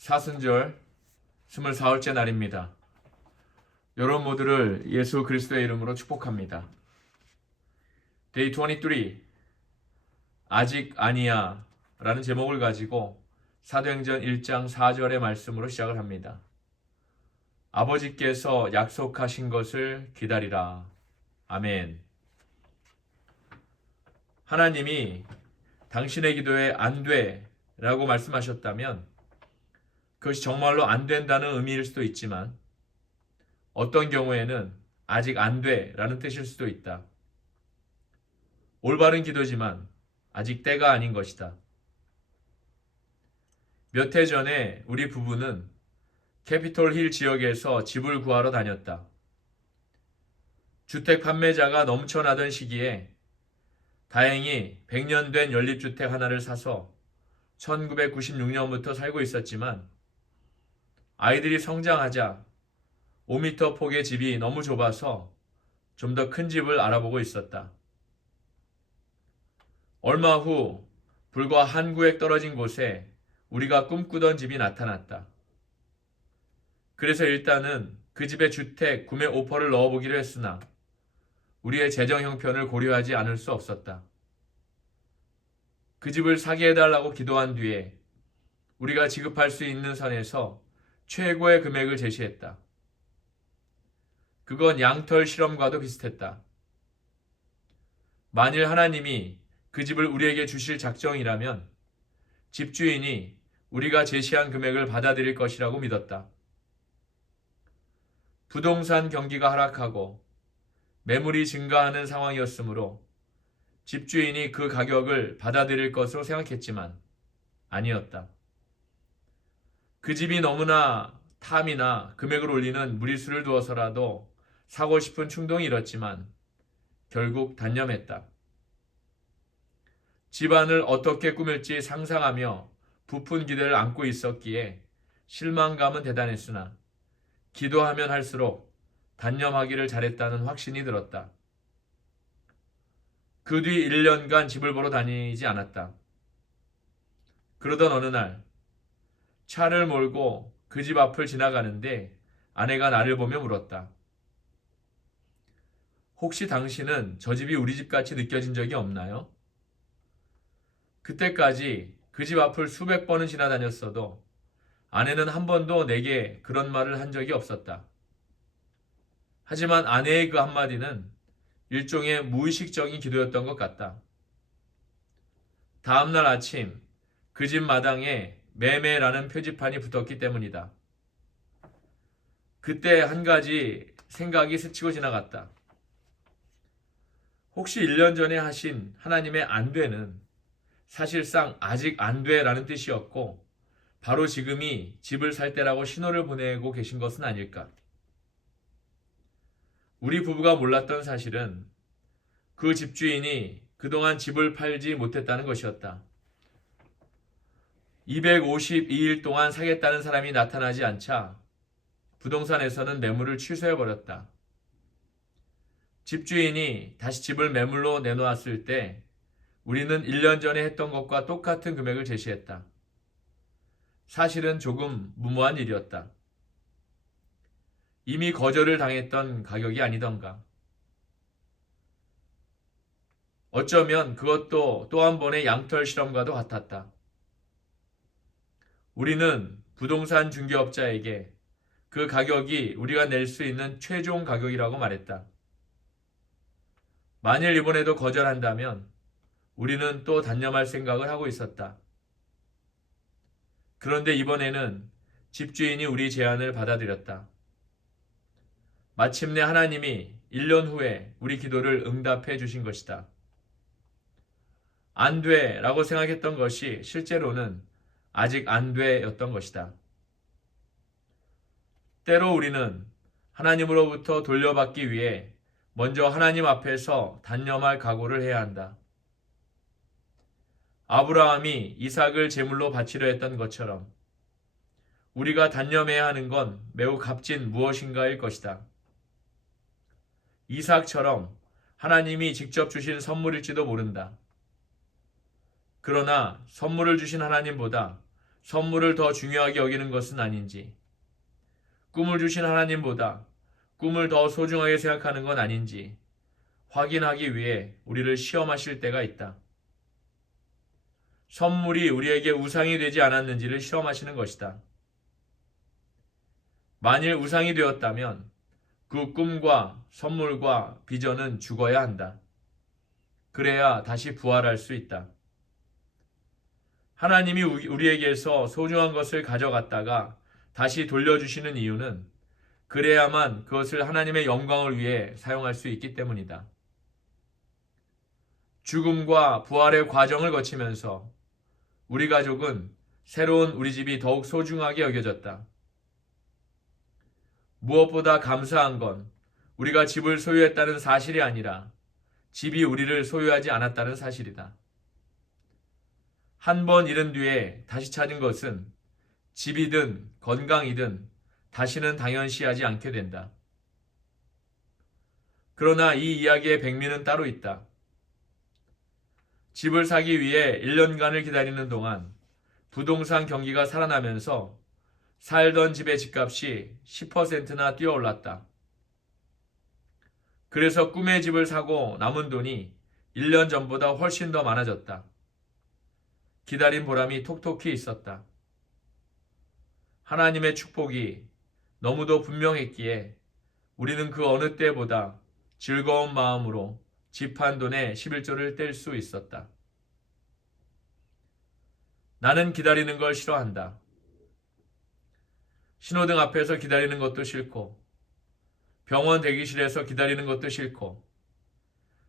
사순절 24일째 날입니다. 여러분 모두를 예수 그리스도의 이름으로 축복합니다. Day 23 아직 아니야 라는 제목을 가지고 사도행전 1장 4절의 말씀으로 시작을 합니다. 아버지께서 약속하신 것을 기다리라. 아멘. 하나님이 당신의 기도에 안 돼 라고 말씀하셨다면 그것이 정말로 안 된다는 의미일 수도 있지만 어떤 경우에는 아직 안 돼 라는 뜻일 수도 있다. 올바른 기도지만 아직 때가 아닌 것이다. 몇 해 전에 우리 부부는 캐피톨 힐 지역에서 집을 구하러 다녔다. 주택 판매자가 넘쳐나던 시기에 다행히 100년 된 연립주택 하나를 사서 1996년부터 살고 있었지만 아이들이 성장하자 5m 폭의 집이 너무 좁아서 좀 더 큰 집을 알아보고 있었다. 얼마 후 불과 한 구획 떨어진 곳에 우리가 꿈꾸던 집이 나타났다. 그래서 일단은 그 집의 주택 구매 오퍼를 넣어보기로 했으나 우리의 재정 형편을 고려하지 않을 수 없었다. 그 집을 사게 해달라고 기도한 뒤에 우리가 지급할 수 있는 선에서 최고의 금액을 제시했다. 그건 양털 실험과도 비슷했다. 만일 하나님이 그 집을 우리에게 주실 작정이라면 집주인이 우리가 제시한 금액을 받아들일 것이라고 믿었다. 부동산 경기가 하락하고 매물이 증가하는 상황이었으므로 집주인이 그 가격을 받아들일 것으로 생각했지만 아니었다. 그 집이 너무나 탐이나 금액을 올리는 무리수를 두어서라도 사고 싶은 충동이 일었지만 결국 단념했다. 집안을 어떻게 꾸밀지 상상하며 부푼 기대를 안고 있었기에 실망감은 대단했으나 기도하면 할수록 단념하기를 잘했다는 확신이 들었다. 그 뒤 1년간 집을 보러 다니지 않았다. 그러던 어느 날 차를 몰고 그 집 앞을 지나가는데 아내가 나를 보며 물었다. 혹시 당신은 저 집이 우리 집 같이 느껴진 적이 없나요? 그때까지 그 집 앞을 수백 번은 지나다녔어도 아내는 한 번도 내게 그런 말을 한 적이 없었다. 하지만 아내의 그 한마디는 일종의 무의식적인 기도였던 것 같다. 다음날 아침 그 집 마당에 매매라는 표지판이 붙었기 때문이다. 그때 한 가지 생각이 스치고 지나갔다. 혹시 1년 전에 하신 하나님의 안 되는 사실상 아직 안 돼라는 뜻이었고 바로 지금이 집을 살 때라고 신호를 보내고 계신 것은 아닐까? 우리 부부가 몰랐던 사실은 그 집주인이 그동안 집을 팔지 못했다는 것이었다. 252일 동안 사겠다는 사람이 나타나지 않자 부동산에서는 매물을 취소해버렸다. 집주인이 다시 집을 매물로 내놓았을 때 우리는 1년 전에 했던 것과 똑같은 금액을 제시했다. 사실은 조금 무모한 일이었다. 이미 거절을 당했던 가격이 아니던가. 어쩌면 그것도 또 한 번의 양털 실험과도 같았다. 우리는 부동산 중개업자에게 그 가격이 우리가 낼 수 있는 최종 가격이라고 말했다. 만일 이번에도 거절한다면 우리는 또 단념할 생각을 하고 있었다. 그런데 이번에는 집주인이 우리 제안을 받아들였다. 마침내 하나님이 1년 후에 우리 기도를 응답해 주신 것이다. 안 돼 라고 생각했던 것이 실제로는 아직 안 돼였던 것이다. 때로 우리는 하나님으로부터 돌려받기 위해 먼저 하나님 앞에서 단념할 각오를 해야 한다. 아브라함이 이삭을 제물로 바치려 했던 것처럼 우리가 단념해야 하는 건 매우 값진 무엇인가일 것이다. 이삭처럼 하나님이 직접 주신 선물일지도 모른다. 그러나 선물을 주신 하나님보다 선물을 더 중요하게 여기는 것은 아닌지, 꿈을 주신 하나님보다 꿈을 더 소중하게 생각하는 건 아닌지 확인하기 위해 우리를 시험하실 때가 있다. 선물이 우리에게 우상이 되지 않았는지를 시험하시는 것이다. 만일 우상이 되었다면 그 꿈과 선물과 비전은 죽어야 한다. 그래야 다시 부활할 수 있다. 하나님이 우리에게서 소중한 것을 가져갔다가 다시 돌려주시는 이유는 그래야만 그것을 하나님의 영광을 위해 사용할 수 있기 때문이다. 죽음과 부활의 과정을 거치면서 우리 가족은 새로운 우리 집이 더욱 소중하게 여겨졌다. 무엇보다 감사한 건 우리가 집을 소유했다는 사실이 아니라 집이 우리를 소유하지 않았다는 사실이다. 한 번 잃은 뒤에 다시 찾은 것은 집이든 건강이든 다시는 당연시하지 않게 된다. 그러나 이 이야기의 백미는 따로 있다. 집을 사기 위해 1년간을 기다리는 동안 부동산 경기가 살아나면서 살던 집의 집값이 10%나 뛰어올랐다. 그래서 꿈의 집을 사고 남은 돈이 1년 전보다 훨씬 더 많아졌다. 기다린 보람이 톡톡히 있었다. 하나님의 축복이 너무도 분명했기에 우리는 그 어느 때보다 즐거운 마음으로 집 한 돈에 11조를 뗄 수 있었다. 나는 기다리는 걸 싫어한다. 신호등 앞에서 기다리는 것도 싫고, 병원 대기실에서 기다리는 것도 싫고,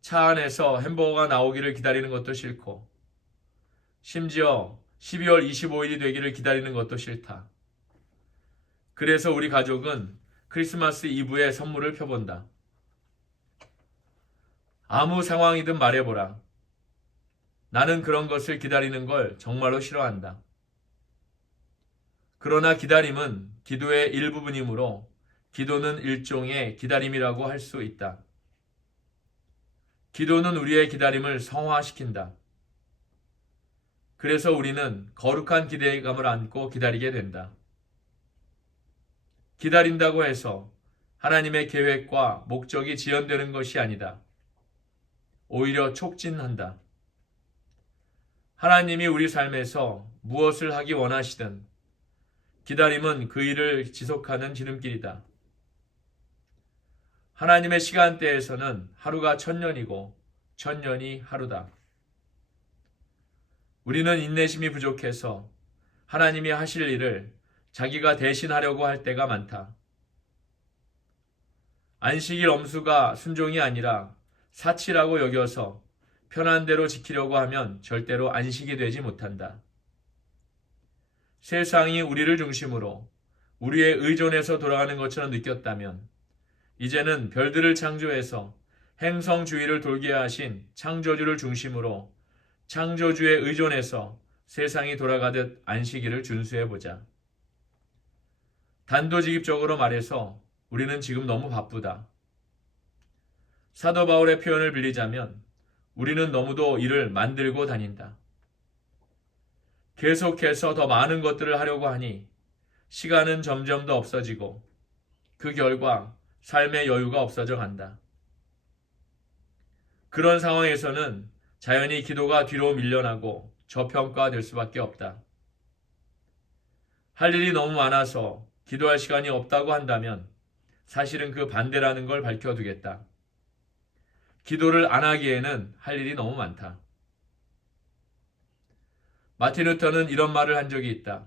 차 안에서 햄버거가 나오기를 기다리는 것도 싫고, 심지어 12월 25일이 되기를 기다리는 것도 싫다. 그래서 우리 가족은 크리스마스 이브에 선물을 펴본다. 아무 상황이든 말해보라. 나는 그런 것을 기다리는 걸 정말로 싫어한다. 그러나 기다림은 기도의 일부분이므로 기도는 일종의 기다림이라고 할 수 있다. 기도는 우리의 기다림을 성화시킨다. 그래서 우리는 거룩한 기대감을 안고 기다리게 된다. 기다린다고 해서 하나님의 계획과 목적이 지연되는 것이 아니다. 오히려 촉진한다. 하나님이 우리 삶에서 무엇을 하기 원하시든 기다림은 그 일을 지속하는 지름길이다. 하나님의 시간대에서는 하루가 1000년이고 1000년이 하루다. 우리는 인내심이 부족해서 하나님이 하실 일을 자기가 대신하려고 할 때가 많다. 안식일 엄수가 순종이 아니라 사치라고 여겨서 편한 대로 지키려고 하면 절대로 안식이 되지 못한다. 세상이 우리를 중심으로 우리의 의존에서 돌아가는 것처럼 느꼈다면 이제는 별들을 창조해서 행성 주위를 돌게 하신 창조주를 중심으로 창조주의 의존에서 세상이 돌아가듯 안식일을 준수해보자. 단도직입적으로 말해서 우리는 지금 너무 바쁘다. 사도 바울의 표현을 빌리자면 우리는 너무도 일을 만들고 다닌다. 계속해서 더 많은 것들을 하려고 하니 시간은 점점 더 없어지고 그 결과 삶의 여유가 없어져 간다. 그런 상황에서는 자연히 기도가 뒤로 밀려나고 저평가될 수밖에 없다. 할 일이 너무 많아서 기도할 시간이 없다고 한다면 사실은 그 반대라는 걸 밝혀두겠다. 기도를 안 하기에는 할 일이 너무 많다. 마틴 루터는 이런 말을 한 적이 있다.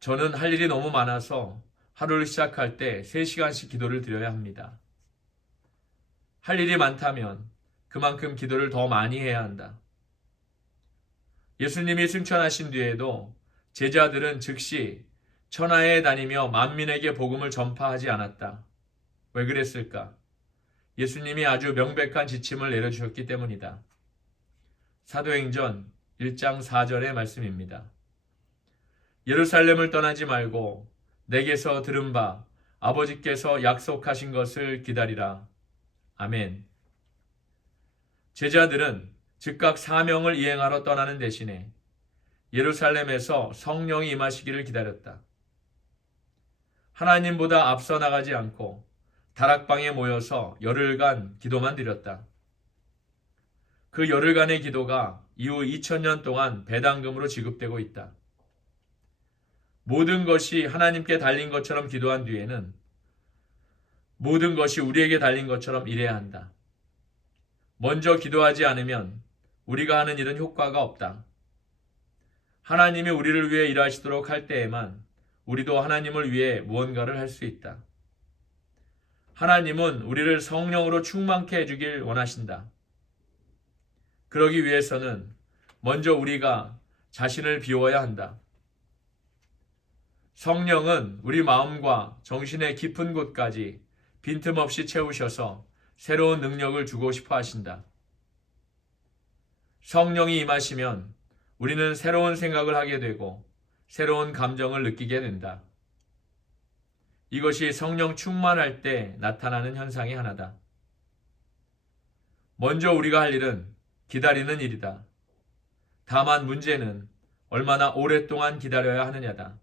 저는 할 일이 너무 많아서 하루를 시작할 때 3시간씩 기도를 드려야 합니다. 할 일이 많다면 그만큼 기도를 더 많이 해야 한다. 예수님이 승천하신 뒤에도 제자들은 즉시 천하에 다니며 만민에게 복음을 전파하지 않았다. 왜 그랬을까? 예수님이 아주 명백한 지침을 내려주셨기 때문이다. 사도행전 1장 4절의 말씀입니다. 예루살렘을 떠나지 말고 내게서 들은 바 아버지께서 약속하신 것을 기다리라. 아멘. 제자들은 즉각 사명을 이행하러 떠나는 대신에 예루살렘에서 성령이 임하시기를 기다렸다. 하나님보다 앞서 나가지 않고 다락방에 모여서 열흘간 기도만 드렸다. 그 열흘간의 기도가 이후 2000년 동안 배당금으로 지급되고 있다. 모든 것이 하나님께 달린 것처럼 기도한 뒤에는 모든 것이 우리에게 달린 것처럼 일해야 한다. 먼저 기도하지 않으면 우리가 하는 일은 효과가 없다. 하나님이 우리를 위해 일하시도록 할 때에만 우리도 하나님을 위해 무언가를 할 수 있다. 하나님은 우리를 성령으로 충만케 해주길 원하신다. 그러기 위해서는 먼저 우리가 자신을 비워야 한다. 성령은 우리 마음과 정신의 깊은 곳까지 빈틈없이 채우셔서 새로운 능력을 주고 싶어 하신다. 성령이 임하시면 우리는 새로운 생각을 하게 되고 새로운 감정을 느끼게 된다. 이것이 성령 충만할 때 나타나는 현상의 하나다. 먼저 우리가 할 일은 기다리는 일이다. 다만 문제는 얼마나 오랫동안 기다려야 하느냐다.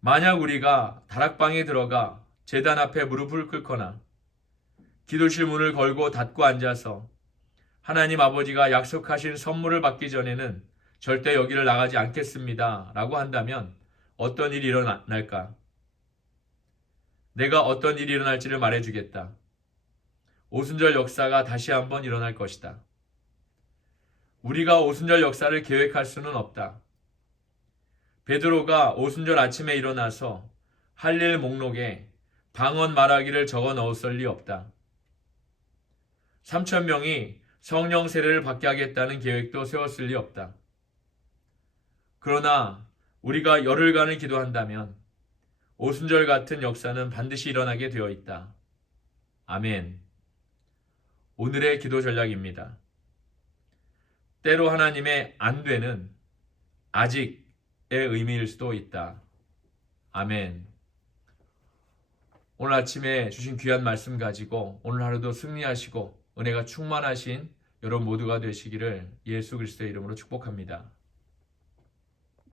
만약 우리가 다락방에 들어가 제단 앞에 무릎을 꿇거나 기도실 문을 걸고 닫고 앉아서 하나님 아버지가 약속하신 선물을 받기 전에는 절대 여기를 나가지 않겠습니다 라고 한다면 어떤 일이 일어날까? 내가 어떤 일이 일어날지를 말해주겠다. 오순절 역사가 다시 한번 일어날 것이다. 우리가 오순절 역사를 계획할 수는 없다. 베드로가 오순절 아침에 일어나서 할 일 목록에 방언 말하기를 적어 넣었을 리 없다. 3,000명이 성령 세례를 받게 하겠다는 계획도 세웠을 리 없다. 그러나 우리가 열흘간을 기도한다면 오순절 같은 역사는 반드시 일어나게 되어 있다. 아멘. 오늘의 기도 전략입니다. 때로 하나님의 안 되는 아직의 의미일 수도 있다. 아멘. 오늘 아침에 주신 귀한 말씀 가지고 오늘 하루도 승리하시고 은혜가 충만하신 여러분 모두가 되시기를 예수 그리스도의 이름으로 축복합니다.